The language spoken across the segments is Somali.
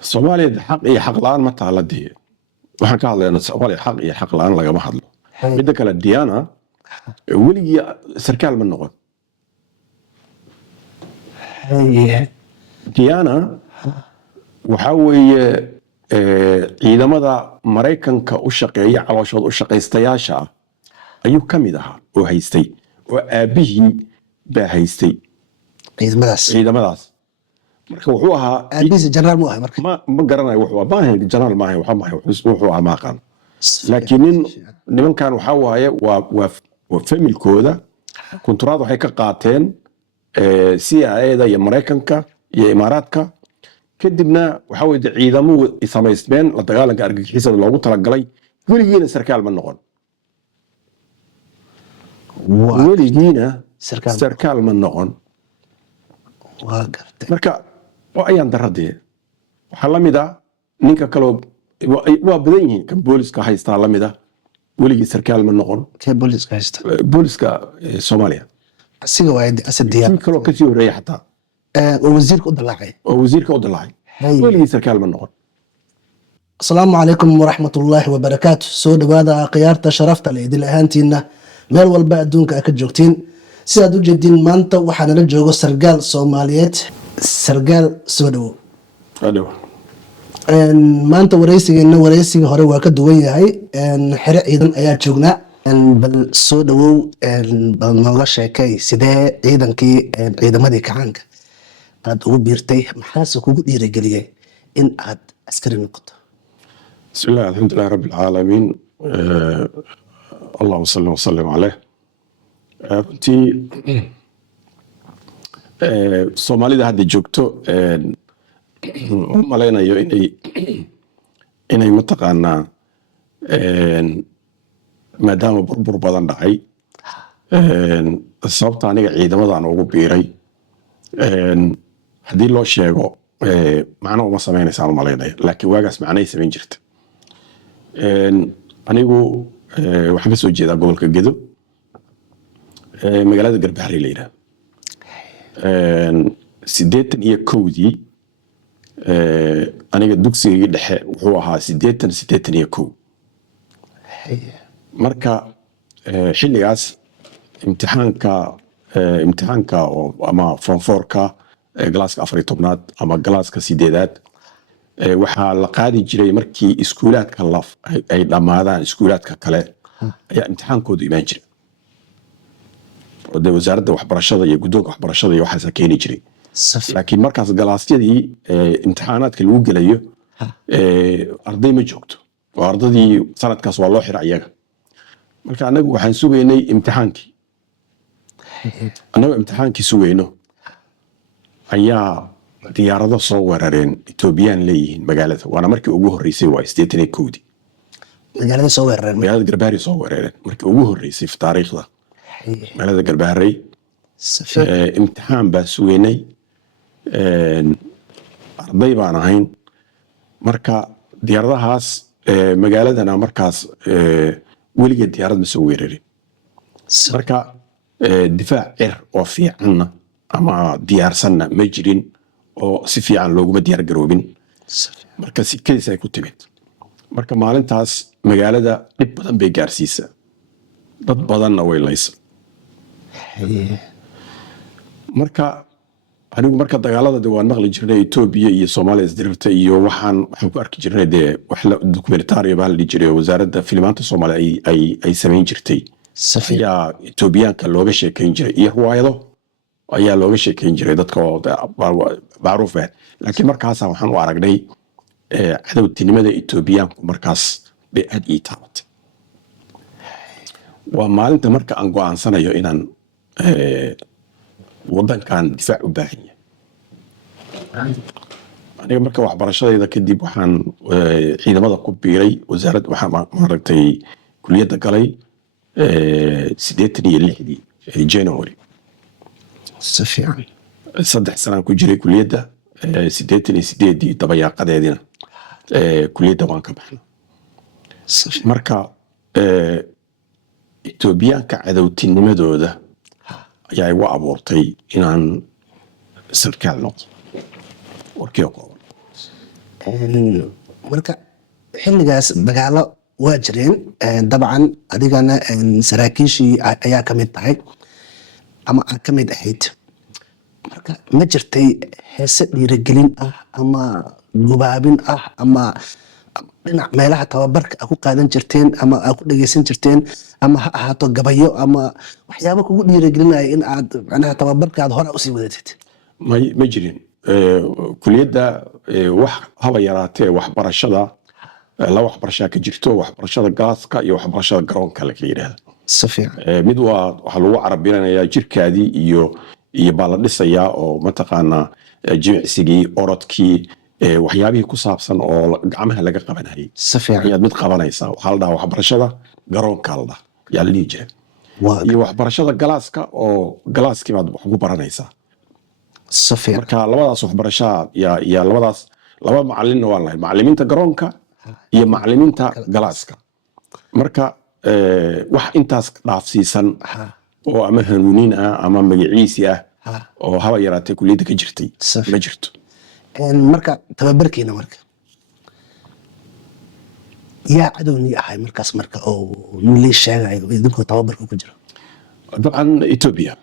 Soomaaliya xaq iyo xaq la'aan ma taala dee waxaan ka hadlaynaa Soomaaliya xaq iyo xaq la'aan lagama hadlo midda kale Diana weligii sarkaal ma noqon Diana waxa weeye ciidamada Mareykanka u shaqeeya calooshooda u shaqaystayaasha ayuu ka mid ahaa oo haystay oo aabihii baa haystay ciidamadaas marka wuxuu ahaa aabihiisa jeneraal mu ahay marka ma garanayo wuxuu ma ahay jeneraal ma ahay wuxuu ahaa ma aqaan laakiin nimankan waxa waaye waa familkooda kontraad waxay ka qaateen CIA-da iyo Mareykanka iyo Imaaraadka kadibna waxa weeye ciidamo samaysmeen la dagaalanka argagixisada loogu talagalay weligiina sarkaal ma noqon weligiina sarkaal ma noqon waa gartay marka ayaan daradee waxaa la mid ah ninka kaloo waa badan yihiin kan booliska haystaa la mid ah weligii sarkaal ma noqon kee booliska haysta booliska Soomaaliya asiga waa asadiyaa kaloo kasii horeeya xataa oo wasiirka u dalaacay weligii sarkaal ma noqon asalaamu calaykum waraxmatullaahi wabarakaatu soo dhawaada khiyaarta sharafta leh idil ahaantiina meel walba adduunka ka joogtiin sidaad u jeediin maanta waxaa nala joogo sargaal Soomaaliyeed sargaal soo dhawo maanta wareysiga hore waa ka duwan yahay xere ciidan ayaa joognaa bal soo dhawow bal nooga sheekay sidee ciidamadii kacaanka aad ugu biirtay maxaase kugu dhiirigeliyay in aad askari noqoto bismillah alxamdulilah rabbi alcaalamiin allahuma salli wasallim caleyh runtii Soomaalida hadda joogto u malaynayo inay mataqaanaa maadaama burbur badan dhacay sababta aniga ciidamadan ugu biiray haddii loo sheego macno uma samaynaysaa u malaynaya laakiin waagaas macnay samayn jirta anigu waxaan ka soo jeedaa gobolka Gedo magaalada Garbaharey la yiraahdo 81 aniga dugsigayga dhexe wuxuu ahaa 81 marka xilligaas imtixaanka ama form 4ka galaaska 14aad ama galaaska 8aad waxaa la qaadi jiray markii iskuulaadka ay dhamaadaan iskuulaadka kale ayaa imtixaankoodu imaan jiray oo wasaaradda waxbarashada iyo guddoonka waxbarashada iyo waxaas keeni jiray laakiin markaas galaasyadii imtixaanaadka lagu gelayo arday ma joogto oo ardadii sanadkaas waa loo xiray iyaga marka anagu waxaan sugaynay imtixaankii sugayno ayaa diyaarado soo weerareen Ethiopian leeyihiin magaalada waana markii ugu horeysay waa 81 magaalada Garbaharey soo weerareen markii ugu horeysay taariikhda magaalada Garbaharey imtixaan baa sugaynay arday baan ahayn marka diyaaradahaas magaaladana markaas weligeed diyaarad ma soo weerarin marka difaac cir oo fiicanna ama diyaarsanna ma jirin oo si fiican looguma diyaar garoobin marka si keys ay ku timid marka maalintaas magaalada dhib badan bay gaarsiisa dad badanna way laysa marka anigu marka dagaalada waan maqli jirnay Ethiopia iyo Soomaaliya isdirirta iyo waxaan ku arki jirnay wax la documentary baa la jiray wasaaradda filmaanta Soomaaliya ay sameyn jirtay ayaa Ethiopianka looga sheekeyn jiray iyo riwaayado ayaa looga sheekeyn jiray dadka macruuf ah laakiin markaas waxaan u aragnay cadawtinimada Ethiopianku markaas bay aad ii taabatay waa maalinta marka aan go'aansanayo inaan wadankan difaac u baahan yahay aniga marka waxbarashadayda kadib waxaan ciidamada ku biiray wasaaradda waxaan maaragtay kuliyadda galay 86 January safiican 3 sano ku jiray kuliyadda 88 dabayaaqadeedina kuliyadda waan ka baxnay marka Ethiopianka cadawtinimadooda ayaa igu abuurtay inaan sarkaal noqdo warkii kooban marka xilligaas dagaalo waa jireen, dabcan adigana saraakiishii ayaa ka mid tahay ama aad ka mid ahayd. marka ma jirtay heese dhiirigelin ah ama gubaabin ah ama dhinac meelaha tababarka aad ku qaadan jirteen ama aad ku dhageysan jirteen, ama ha ahaato gabayo ama waxyaabo kugu dhiirigelinaya in aad macnaha tababarkaad hore usii wadatid? ma jirin. kuliyadda wax haba yaraatee waxbarashada la waxbarashaa ka jirto, waxbarashada galaaska iyo waxbarashada garoonka la yidhaahda. si fiican. mid waxaa lagu carabinayaa jirkaadii iyo baa la dhisayaa oo mataqaanaa jimicsigii, orodkii, waxyaabihii ku saabsan oo gacmaha laga qabanayay si fiican. ayaad mid qabanaysaa. waxaa la dhahaa waxbarashada garoonka la dhaha yaa la dhihi jira, iyo waxbarashada galaaska oo galaaskii baad wax ku baranaysaa. si fiican. marka labadaas waxbarashaa yaa labadaas laba macalinna waa lahay, macalimiinta garoonka iyo macalimiinta galaaska. marka wax intaas dhaafsiisan oo ama hanuuniin ah ama magaciisi ah oo haba yaraatee kuliyadda ka jirtay ma jirto. marka tababarkiina marka yaa cadowni ahay markaas marka oo nilii sheegayo idinkoo tababarka ku jira? dabcan Ethiopia.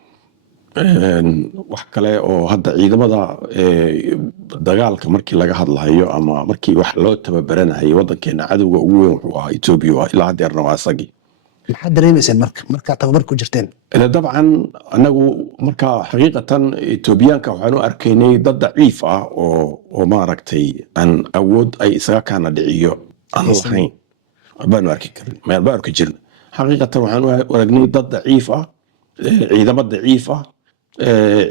wax kale oo hadda ciidamada dagaalka markii laga hadlayo ama markii wax loo tababaranayo wadankeena cadowga ugu weyn wuxuu ahaa Ethiopia, ilaa haddeerna waa isagii. maxaad dareemayseen markaa tababar ku jirteen? dabcan anagu marka xaqiiqatan Ethiopiaanka waxaan u arkaynay dad daciif ah oo maaragtay aan awood ay isaga kaana dhiciyo aan lahayn baanu arki karin, meel baan arki jirna. xaqiiqatan waxaan u aragnay dad daciif ah, ciidamo daciif ah,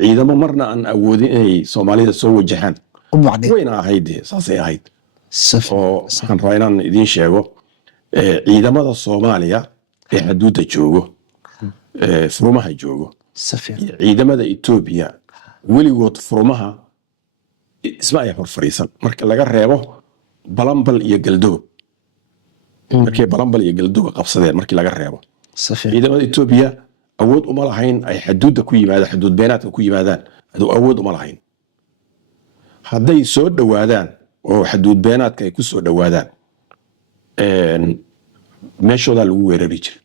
ciidamo marna aan awoodin inay Soomaalida soo wajahaan. wayna ahayd, saasay ahayd. oo waxaan rabaa inaan idiin sheego ciidamada Soomaaliya ee xuduudda joogo, furumaha joogo, iyo ciidamada Ethiopia weligood furumaha isma ay horfariisan marka laga reebo Balambal iyo Galdogo. markay Balambal iyo Galdogo qabsadeen markii laga reebo, ciidamada Ethiopia awood uma lahayn ay xuduudda ku yimaadaan, xuduud beenaadka ku yimaadaan, awood uma lahayn. hadday soo dhawaadaan oo xuduud beenaadka ay ku soo dhawaadaan meeshooda lagu weerari jiray,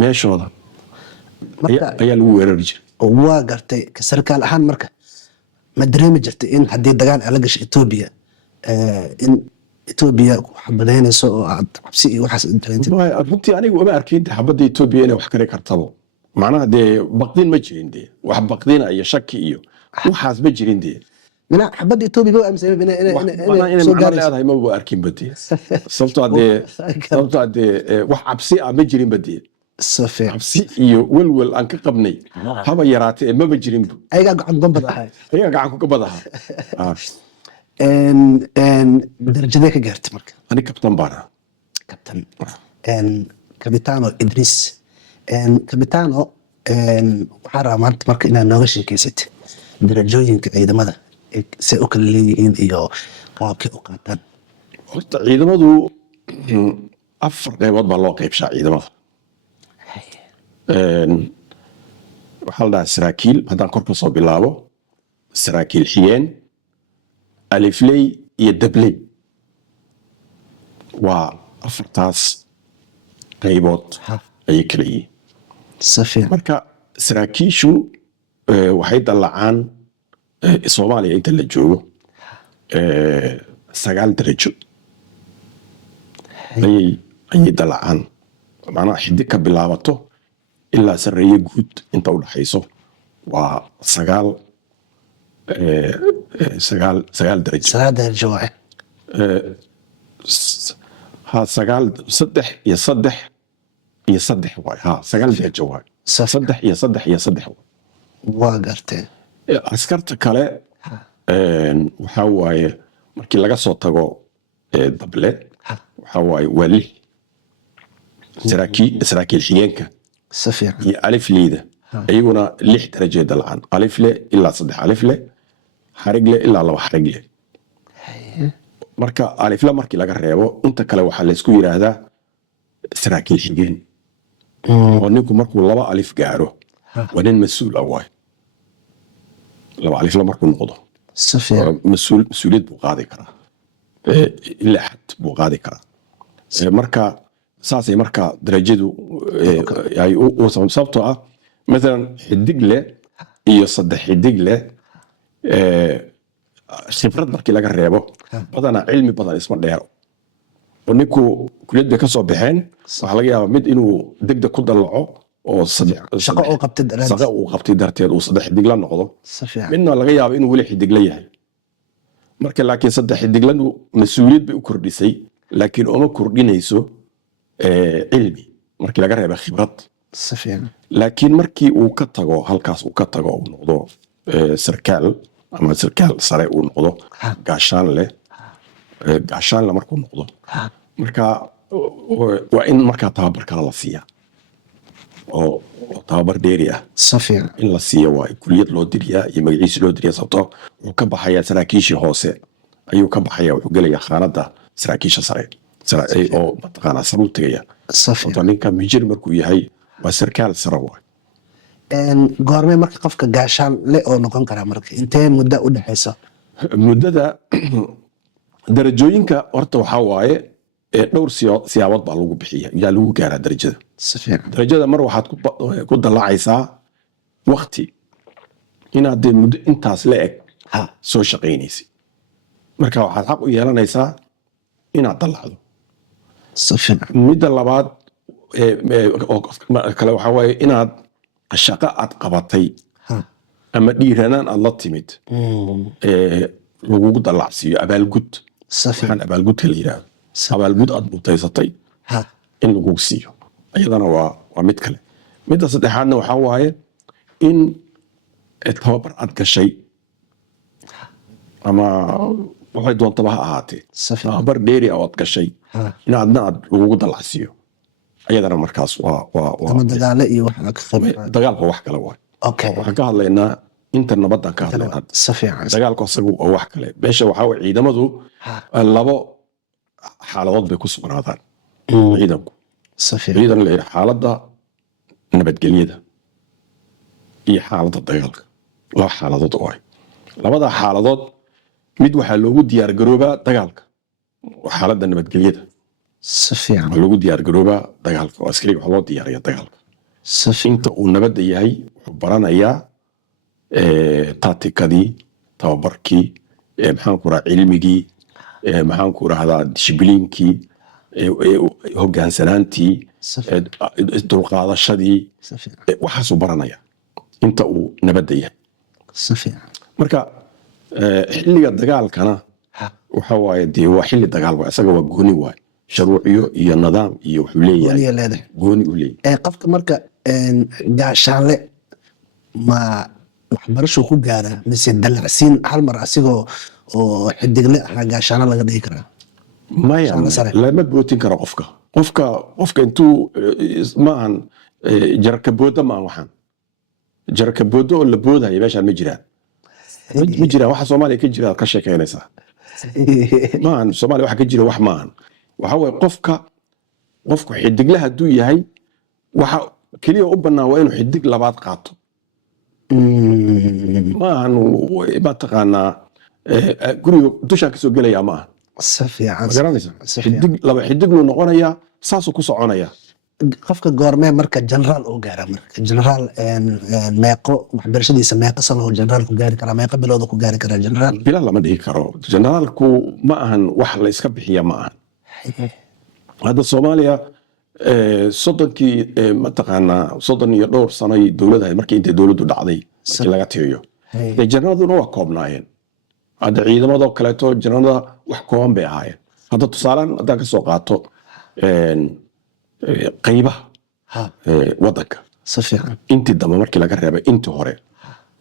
meeshooda ayaa lagu weerari jiray. waa gartay ka sarkaal ahaan marka ma dareemi jirtay in haddii dagaal aad la gashay Ethiopia in Ethiopia ku xabadaynayso oo aad cabsi iyo waxaas dareentid? runtii anigu uma arkin xabadda Ethiopia inay wax kale kartabo. macnaha dee baqdin ma jirin, dee wax baqdina iyo shaki iyo waxaas ma jirin. dee mina xabadda Ethiopia ba amsay inay soo gaarayso ma arkin badii sababtoo dee wax cabsi ah ma jirin badii. cabsi iyo welwel aan ka qabnay haba yaraatee ma jirin. ayagaa gacan gambad ahay. ayagaa gacan ku gambad ahaa. darajadee ka gaartay marka? ani kabtan baan ahaa. kabtan. Capitano Idris. Capitano waxaa rabaa maanta marka inaad nooga sheekeysatay darajooyinka ciidamada say u kala leeyihiin iyo qaabkay u qaataan. horta ciidamadu 4 qaybood baa loo qaybshaa ciidamada. waxaa la dhahaa saraakiil, haddaan kor ka soo bilaabo, saraakiil xigeen, alifley iyo dabley. waa 4taas qaybood ayay kala yihiin. marka saraakiishu waxay dallacaan Soomaaliya inta la joogo 9 darajo ayay dallacaan. macnaha xidig ka bilaabato ilaa sareeye guud inta u dhaxayso waa 9 darajo. 9 darajo waay. ha 9 3 iyo 3 iyo 3 waay. ha 9 darajo waay. 3 iyo 3 iyo 3 waa gartay. askarta kale waxaa waaye markii laga soo tago dable waxaa waaye waa 6 saraakiil xigeenka iyo alifleyda ayaguna 6 darajo dalcaan, alifle ilaa 3 alifle, xarigle ilaa 2 xarigle. marka alifle markii laga reebo inta kale waxaa la isku yiraahdaa saraakiil xigeen. oo ninku markuu 2 alif gaaro waa nin mas'uul ah waay. 2 alif la markuu noqdo si fiican mas-uuliyad buu qaadi karaa ilaa xad buu qaadi karaa. Marka saasay marka darajadu ay u sababtoo ah maalan xidig leh iyo 3 xidig leh khibrad markii laga reebo badanaa cilmi badan isma dheero. oo ninku kuliyad bay ka soo baxeen waxaa laga yaabaa mid inuu degdeg ku dallaco oo shaqo uu qabtay darteed uu 3 xidig la noqdo. si fiican midna laga yaabo inuu weli xidig la yahay. marka laakiin 3 xidigladu mas-uuliyad bay u kordhisay laakiin uma kordhinayso cilmi markii laga reebo khibrad. si fiican laakiin markii uu ka tago halkaas uu ka tago uu noqdo sarkaal ama sarkaal sare uu noqdo gaashaan leh markuu noqdo marka waa in markaa tababar kale la siiya oo tababar dheeri ah si fiican in la siiya waa kuliyad loo diriyaa iyo magaciisa loo diriyaa sababtoo wuxuu ka baxayaa saraakiishii hoose ayuu ka baxayaa wuxuu gelayaa khaanada saraakiisha sare oo mataqaanaa sare u tegaya. si fiican ninka mijir markuu yahay waa sarkaal sare waay. goormee marka qofka gaashaan le oo noqon karaa marka intee muddo u dhexaysa? muddada darajooyinka horta waxaa waaye dhowr siyaabood baa lagu bixiya yaa lagu gaaraa darajada. si fiican darajada mar waxaad ku dallacaysaa waqti inaad dee muddo intaas la eg soo shaqaynaysay marka waxaad xaq u yeelanaysaa inaad dallacdo. si fiican midda labaad kale waxaa waaye inaad shaqo aad qabatay ama dhiiranaan aad la timid lagugu dallacsiiyo abaalgud. si fiican waxaan abaalgudka la yidhaahdo abaalgud aad mutaysatay in lagugu siiyo iyadana waa mid kale. midda saddexaadna waxaa waaye in tababar aad gashay ama waxay doontaba ha ahaatee tababar dheeri ah oo aad gashay in aadna aad lagugu dallacsiiyo iyadana markaas ama dagaale iyo wax laga qabay dagaalka wax kale waay. waxaan ka hadlaynaa inta nabadaan ka hadlaynaa. si fiican dagaalku asagu waa wax kale. meesha waxaa waye ciidamadu labo xaaladood bay ku sugnaadaan ciidanku. si fiican ciidan la yidhaha xaaladda nabadgelyada iyo xaaladda dagaalka 2 xaaladood waay. labada xaaladood mid waxaa loogu diyaargaroobaa dagaalka xaaladda nabadgelyada. si fiican waa loogu diyaargaroobaa dagaalka oo askariga waxaa loo diyaariya dagaalka. inta uu nabadda yahay wuxuu baranayaa taatikadii tababarkii maxaan ku rahaa cilmigii maxaan ku rahdaa dishibliinkii hogaansanaantii dulqaadashadii waxaasuu baranaya inta uu nabadda yahay. si fiican marka xilliga dagaalkana waxa waaye dee waa xilli dagaal waay isaga waa gooni waay sharuuciyo iyo nidaam iyo wuxuu leeyahay gooni u leeyahay. qofka marka gaashaanle ma waxbarashuu ku gaaraa mise dallacsiin hal mar asigoo oo xidigle ahaa gaashaano laga dhigi karaa? maya lama bootin karo qofka intuu maahan jarakabooda maahan waxaan jarakabooda oo la boodaya meeshaan ma jiraan waxa Soomaaliya ka jira ka sheekeynaysaa maahan Soomaaliya waxa ka jira wax maahan. waxa way qofka xidigle hadduu yahay waxa kaliya u bannaan waa inuu xidig labaad qaato. maahan ma taqaanaa guriga dushaan kasoo gelaya maaha. si fiican xidigluu noqonayaa saasuu ku soconaya. qofka goormee marka generaal uu gaara marka generaal meeqo waxbarashadiisa meeqa sano oo generaal ku gaari karaa meeqa bilooda ku gaari karaa generaal? bila lama dhihi karo. generaalku ma ahan wax la iska bixiya ma ahan. hadda Soomaaliya 30kii mataqaanaa 30 iyo dhowr sano ay dowladahay markii intay dowladdu dhacday markii laga tiriyo generaaladuna waa koobnaayeen. hadda ciidamadoo kaleeto generaalada wax kooban bay ahaayeen. hadda tusaalaan haddaan ka soo qaato qaybaha wadanka si fiican intii dambe markii laga reebay intii hore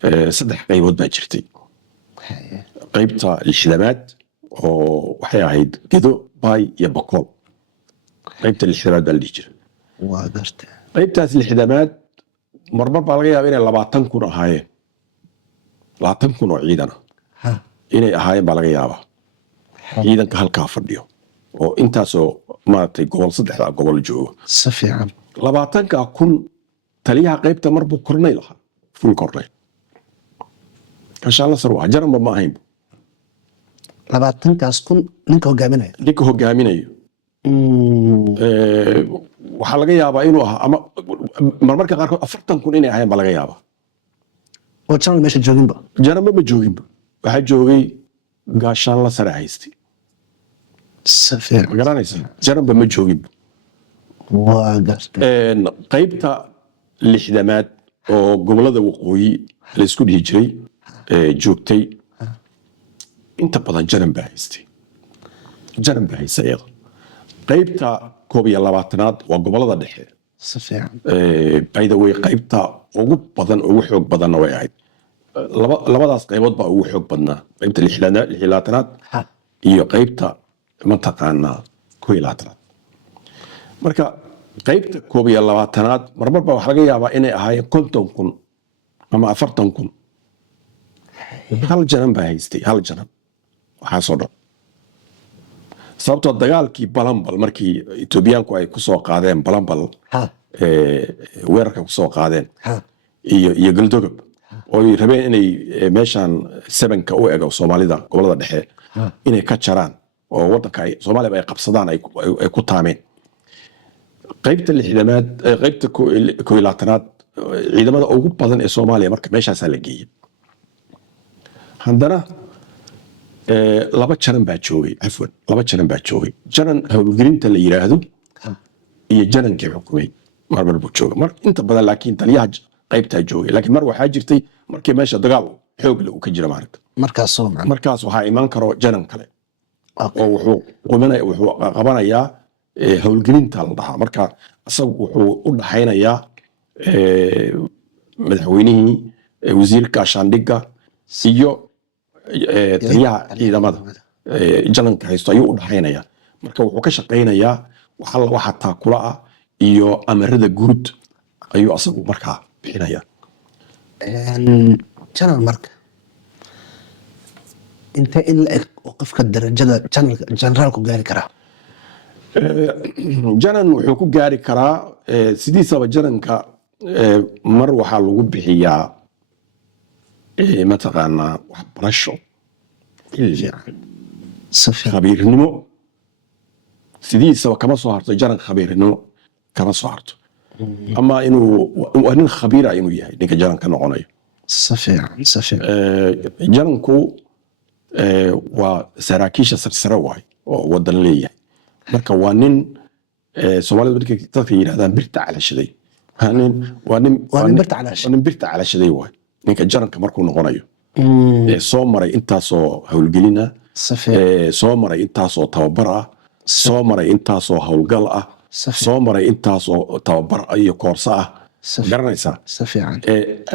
3 qaybood baa jirtay. qaybta 6aad oo waxay ahayd Gedo, Baay iyo Bakool. qaybta 6aad baa la dhihi jiray. waa gartay qaybtaas 6aad marmar baa laga yaabaa inay 20,000 ahaayeen 20,000 oo ciidan inay ahaayeen baa laga yaabaa ciidanka halkaa fadhiyo oo intaasoo maaragtay gobol 3 gobol joogo. si fiican 20,000 taliyaha qaybta marbuu korneyl ahaa full korneyl kashaan la sarwaa jaranba ma ahayn labaatankaas kun ninka hogaaminaya. ninka hogaaminayo waxaa laga yaabaa inuu ahaa ama marmarka qaarkood 40 kun inay ahayn baa laga yaabaa. oo channel meesha jooginba. janaba ma jooginba, waxaa joogay gaashaan la sare haystay. safiir ma garanaysa, janaba ma jooginba. waa gartay. qaybta lixdamaad oo gobolada waqooyi la isku dhihi jiray joogtay, inta badan janan baa haystay. janan baa haystay iyada. qaybta 21aad waa gobolada dhexe. safiir by the way, qaybta ugu badan ugu xoog badanna way ahayd. labadaas qaybood baa ugu xoog badnaa, qaybta 16aad ha iyo qaybta mataqaanaa 21aad. marka qaybta 21aad marmar baa waxa laga yaabaa inay ahaayeen 50 kun ama 40 kun. hal janan baa haystay, hal janan waxaasoo dhan. sababtoo dagaalkii balambal markii etoobiyaanku ay kusoo qaadeen balambal, ha weerarka kusoo qaadeen ha iyo galdogob, oo ay rabeen inay meeshaan sebenka u ego soomaalida gobolada dhexe inay ka jaraan oo wadanka soomaaliya ay qabsadaan ay ku taameen. qaybta lixdamaad, qaybta 21aad ciidamada ugu badan ee soomaaliya marka meeshaasaa la geeyey. haddana laba janan baa joogay, cafwan laba janan baa joogay. janan howlgelinta la yiraahdo iyo janankii xukumay marmar buu jooga mar inta badan, laakiin taliyaha qaybtaa joogay. laakiin mar waxaa jirtay markii meesha dagaal xoog leh uu ka jira maaragta, markaasoo macna markaas waxaa imaan karo janan kale okay. oo wuxuu qabanayaa howlgelinta la dhahaa. marka isagu wuxuu u dhaxaynayaa madaxweynihii, wasiirka gaashaandhigga iyo taliyaha ciidamada jananka haysto ayuu u dhaxaynayaa. marka wuxuu ka shaqaynayaa waxa taakula ah iyo amarada guud ayuu asagu markaa bixinaya. channel marka intee in la eg oo qofka darajada channelka generaalku gaari karaa? janan wuxuu ku gaari karaa sidiisaba jananka mar waxaa lagu bixiyaa mataqaanaa waxbarasho, khabiirnimo. sidiisaba kama soo harto janan khabiirnimo kama soo harto, ama waa nin khabiira inuu yahay ninka jananka noqonayo. jananku waa saraakiisha sarsare waay oo wadan leeyahay. marka waa nin soomaalida markay dadka yidhahdaan birta calashaday, waa nin birta calashaday waay ninka jananka markuu noqonayo. soo maray intaasoo howlgelina, soo maray intaasoo tababar ah, soo maray intaasoo howlgal ah, soo maray intaasoo tababar iyo koorso ah. garanaysaa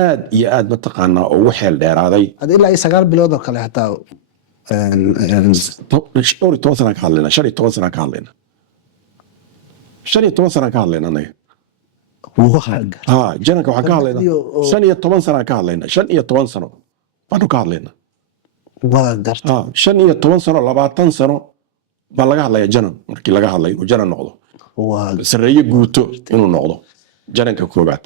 aad iyo aad mataqaanaa ugu xeel dheeraaday. ilaa 9 bilood oo kale hataa 12 sana ka hadlayna, 15 sana ka hadlayna, 15 sana ka hadlayna anaga. jananka waxaan ka hadlayna 15 sana ka hadlayna, 15 sano baanu ka hadlayna. waa garta 15 sano 20 sano baa laga hadlaya janan. markii laga hadlayo inuu janan noqdo, sareeye guuto inuu noqdo jananka koobaad.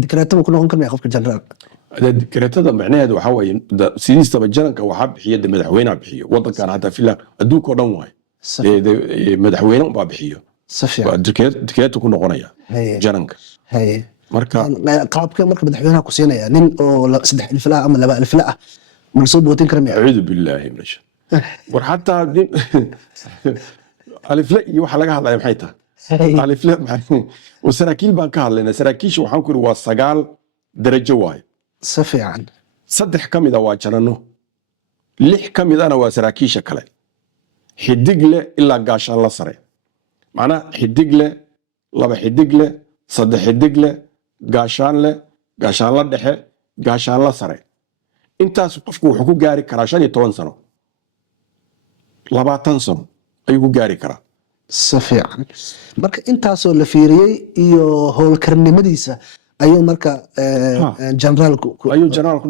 dikreeto ku noqon karmaya qofka generaal? dikreetada macnaheedu waxaa waaye sidiisaba jananka waxaa bixiya madaxweynaha bixiyo. wadankan hataa filan adduunka oo dhan waay madaxweyne unbaa bixiyo. dikreeto ku noqonaya jananka. marka qaabka marka madaxweynaha ku siinaya nin oo 3 alif ama 2 alif ah ma soo bootin karmaya? acuudu billaahi min ashar. war xataa alifle iyo waxa laga hadlaya maxay tahay? alifle saraakiil baan ka hadlaynaa. saraakiisha waxaan ku yiri waa 9 darajo waay. si fiican. 3 ka mid ah waa janano, 6 ka mid ahna waa saraakiisha kale. xidig leh ilaa gaashaan la sare, macnaha xidig leh, 2 xidig leh, 3 xidig leh, gaashaan leh, gaashaan la dhexe, gaashaan la sare. intaas qofku wuxuu ku gaari karaa 15 sano, 20 sano ayuu ku gaari karaa. si fiican. marka intaasoo la fiiriyey iyo howlkarnimadiisa ayuu marka generaalku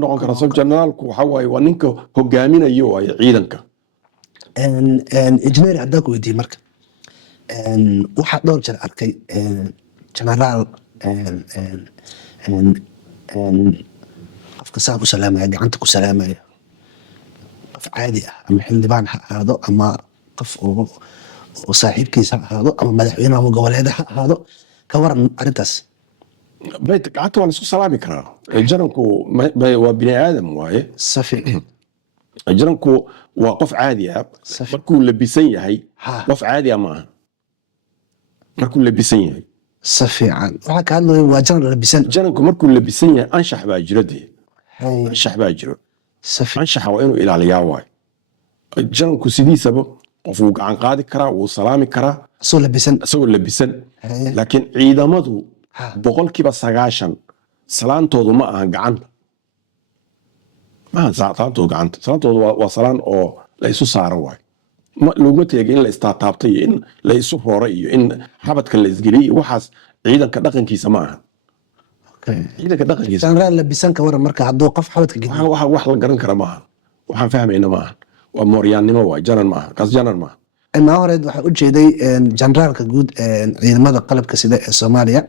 noqon karaa. sabab generaalku waxa waaye waa ninka hogaaminayo waaye ciidanka. engineer haddaan ku weydiiyey marka waxaa dhowr jeer arkay generaal qofka saa ku salaamaya, gacanta ku salaamaya, qof caadi ah ama xildhibaan ha ahaado ama qof oo saaxiibkiisa ha ahaado ama madaxweyne ama goboleed ha ahaado ka waran arrintaas bayt gacanta waa la isku salaami karaa. Jananku waa bini aadam waaye. safi Jananku waa qof caadi ah Safi. markuu labisan yahay. Ha. qof caadi ah maaha markuu labisan yahay. si fiican waxaa ka hadlaya waa janar labisan Jananku markuu labisan yahay anshax baa jira dee. Hay, anshax baa jiro. safi anshaxa waa inuu ilaaliyaa waaye. Jananku sidiisaba qof wuu gacan qaadi karaa, wuu salaami karaa soo labisan isagoo labisan. Hay. laakiin ciidamadu Ha. 90% salaantoodu ma aha gacanta. salaantoodu gacanta. salaantoodu waa salaan oo la isu saaro waaye. looguma teega in la istaataabtay iyo in la isu rooro iyo in xabadka la isgeliy iyo waxaas ciidanka dhaqankiisa ma aha. Okay. ciidanka dhaqankiisa janaraal labisan ka waran marka hadduu qof xabadka geliyo wax la garan kara ma aha. waxaan fahmayna ma aha. waa mooryaannimo waaye. janan ma aha. kaas janan ma aha. maa horeed waxaa u jeeday janaraalka guud ciidamada qalabka sida ee Soomaaliya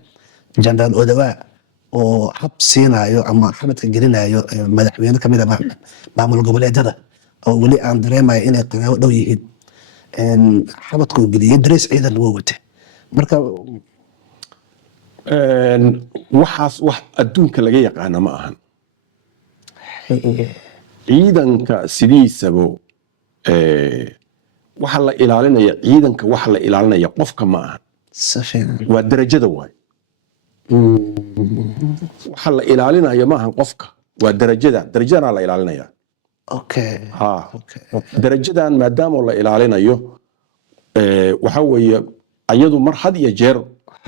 janaraal Odawaa oo hab siinayo ama xabadka gelinayo madaxweyne kamid ah maamul goboleedyada oo weli aan dareemayo inay qaraabo dhow yihiin xabadku geliyay darees ciidan wuu watay marka waxaas wax adduunka laga yaqaana ma ahan. ciidanka sidiisaba waxa la ilaalinaya ciidanka waxa la ilaalinaya qofka ma ahan. safiin waa darajada waaye. waxa la ilaalinayo ma ahan qofka, waa darajadana la ilaalinaya. okay ha okay darajadan maadaama la ilaalinayo waxa weeye ayadu mar had iyo jeer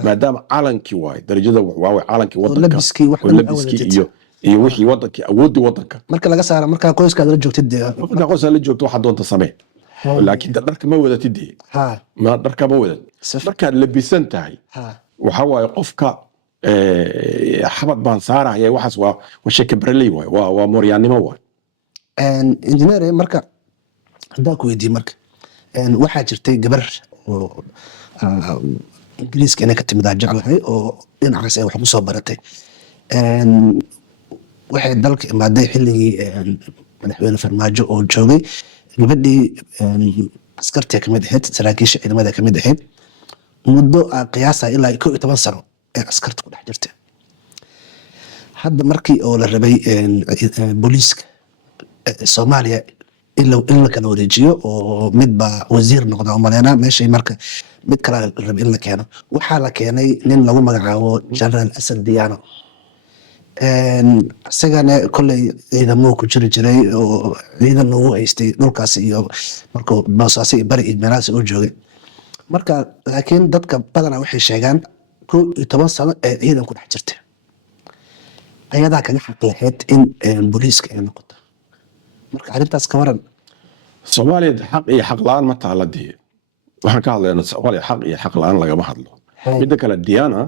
maadaama calankii waaye. darajada waa calankii wadanka labiskii wax oo dhan labiskii awalajid. iyo wixii wadankii awoodii wadanka. marka laga saaro marka qoyskaada la joogtid dee marka qoyska la joogto waxa doonta samee. laakiin dharka ma wadatid dee. ha ma dharka ma wadad. Saf- markaad labisan tahay ha waxa waaye qofka xabad baan saaraya waxaas waa sheeke bareley waaye. waa mooryaannimo waaye. engineer marka haddaan ku weydiiye marka waxaa jirtay gabar oo ingiriiska inay ka timid aan jeclahay oo dhinacaas ay wax ku soo baratay waxay dalka imaaday xilligii madaxweyne farmaajo oo joogay gabadhii askartii kamid ahayd saraakiisha ciidamada kamid ahayd muddo qiyaasa ilaa 11 sano ee askarta ku dhex jirtay hadda markii oo la rabay booliiska Soomaaliya in la kala wareejiyo oo midba wasiir noqda oo maleena meeshay marka mid kale la rabay in la keeno waxaa la keenay nin lagu magacaabo General Asad Diano isagana kolley ciidamo ku jiri jiray oo ciidan ugu haystay dhulkaas iyo markuu Boosaaso iyo Bari iyo meelahaas uu joogay marka laakiin dadka badanaa waxay sheegaan 11 sano ee ciidan ku dhex jirtay ayadaa kaga xaq lahayd in booliiska ay noqoto marka arrintaas ka waran Soomaaliya xaq iyo xaq la'aan ma taala dee. waxaan ka hadlaynaa Soomaaliya xaq iyo xaq la'aan lagama hadlo. Hay. midda kale Diana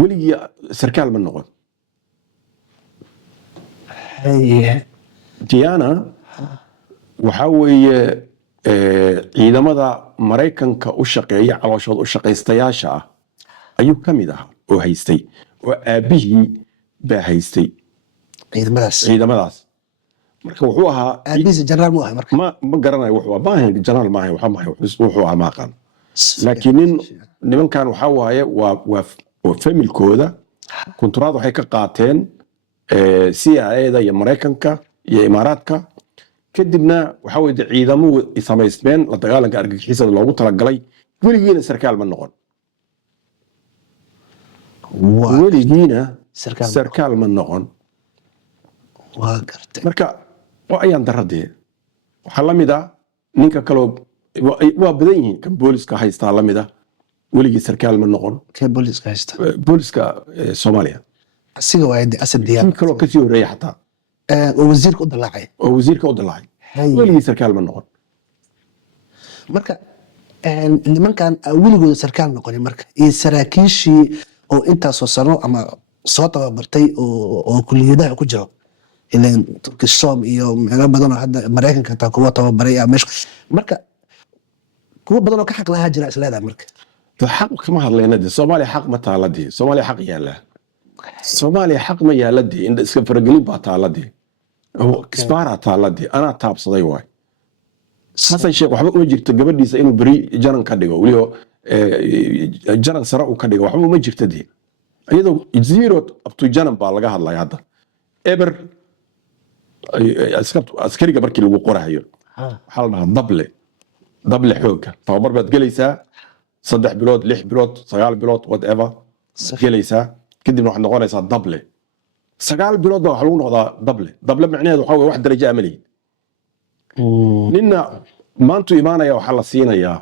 weligii sarkaal ma noqon. Hay. Diana waxa weeye ciidamada Mareykanka u shaqeeya calooshood u shaqaystayaasha ah ayuu ka mid ahaa oo haystay oo aabihii baa haystay ciidamadaas. marka wuxuu ahaa aabihiisa jenaraal mu ahay marka ma garanayo wuxuu ma ahayn janaal ma ahayn waxa ma ahayn wuxuu ahaa ma aqaan. laakiin nimankan waxa waaye waa familkooda kontraad waxay ka qaateen CIA-da iyo Mareykanka iyo Imaaraadka kadibna waxa weeye ciidamo samaysmeen la dagaalanka argagixisada loogu talagalay weligiina sarkaal ma noqon. weligiina sarkaal ma noqon. waa gartay marka waa ayaan daradee waxaa la mid ah ninka kaloo waa badan yihiin kan booliska haystaa la mid ah weligii sarkaal ma noqon. kee booliiska haysta booliska Soomaaliya asiga waa Asad Diano kii kaloo kasii horeeya xataa oo wasiirka u dalaacay oo wasiirka u dalaacay Hay. weligii sarkaal ma noqon. marka nimankan weligooda sarkaal noqonin marka iyo saraakiishii oo intaasoo sano ama soo tababartay oo kuliyadaha ku jiro ileen Turkish Som iyo meelo badan oo hadda Mareykanka taa kuwa tababaray meesha marka kuwa badan oo ka xaq lahaa jira isleedahay marka xaq kama hadlayna dee Soomaaliya xaq ma taala dee. Soomaaliya xaq yaala. Soomaaliya xaq ma yaala dee inda iska faragelin baa taala dee. isbaaraa taaladii anaa taabsaday waay xasan sheekh waxba uma jirto gabadhiisa inuu beri janan ka dhigo weliba janan sare uu ka dhigo waxba uma jirto dee iyadoo zero up to janan baa laga hadlaya hadda eber askariga markii lagu qorahayo waxaa la dhahaa dable xooga tababar baad gelaysaa 3 bilood 6 bilood 9 bilood whatever gelaysaa kadibna waxaad noqonaysaa dable 9 bilood baa waxa lagu noqdaa dable macnaheedu waxaa weeye wax darajo amali ninna maantu imaanaya waxaa la siinayaa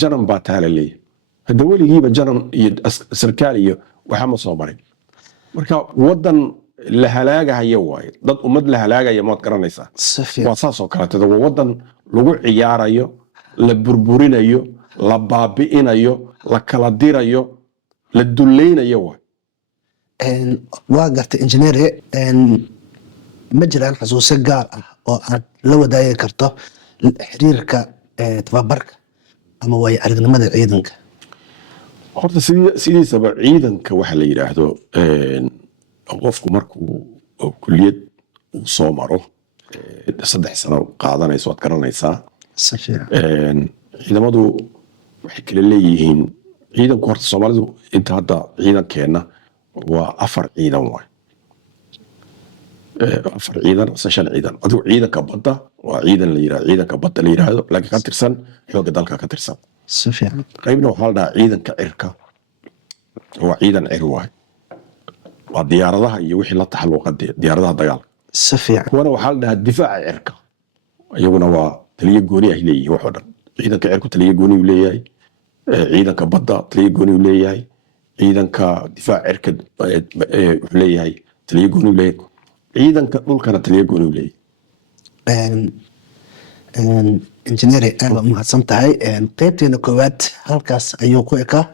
janan baa taala leeyahay hadda weligiiba janan iyo sarkaal iyo waxa ma soo marin marka wadan la halaagaya waaye dad ummad la halaagaya maad garanaysaa waa saas oo kaleeto waa wadan lagu ciyaarayo la burburinayo la baabi'inayo la kala dirayo la dulleynayo waay waa gartay injineere ma jiraan xasuuso gaar ah oo aad la wadaagi karto xiriirka tababarka ama waayo aragnimada ciidanka horta sidiisaba ciidanka waxa la yiraahdo qofku markuu kulliyad uu soo maro 3 sano qaadanayso waad garanaysaa ciidamadu waxay kala leeyihiin ciidanku horta Soomaalidu inta hadda ciidankeena waa 4 ciidan waay 4 ciidan 5 ciidan adigu ciidanka badda waa ciidan la yiraahdo ciidanka badda la yiraahdo laakiin ka tirsan xoogga dalka ka tirsan qaybna waxaa la dhahaa ciidanka cirka waa ciidan cir waay waa diyaaradaha iyo wixii la taxalluqa diyaaradaha dagaalka kuwana waxaa la dhahaa difaaca cirka iyaguna waa taliye gooni ah leeyihiin wax oo dhan ciidanka cirku taliye gooni uu leeyahay ciidanka badda taliye gooni uu leeyahay ciidanka difaaca cirka wuxuu leeyahay taliye gooni uu leeyahay ciidanka dhulkana taliye gooni uu leeyahay injineer aad u mahadsan tahay qaybteena koowaad halkaas ayuu ku ekaa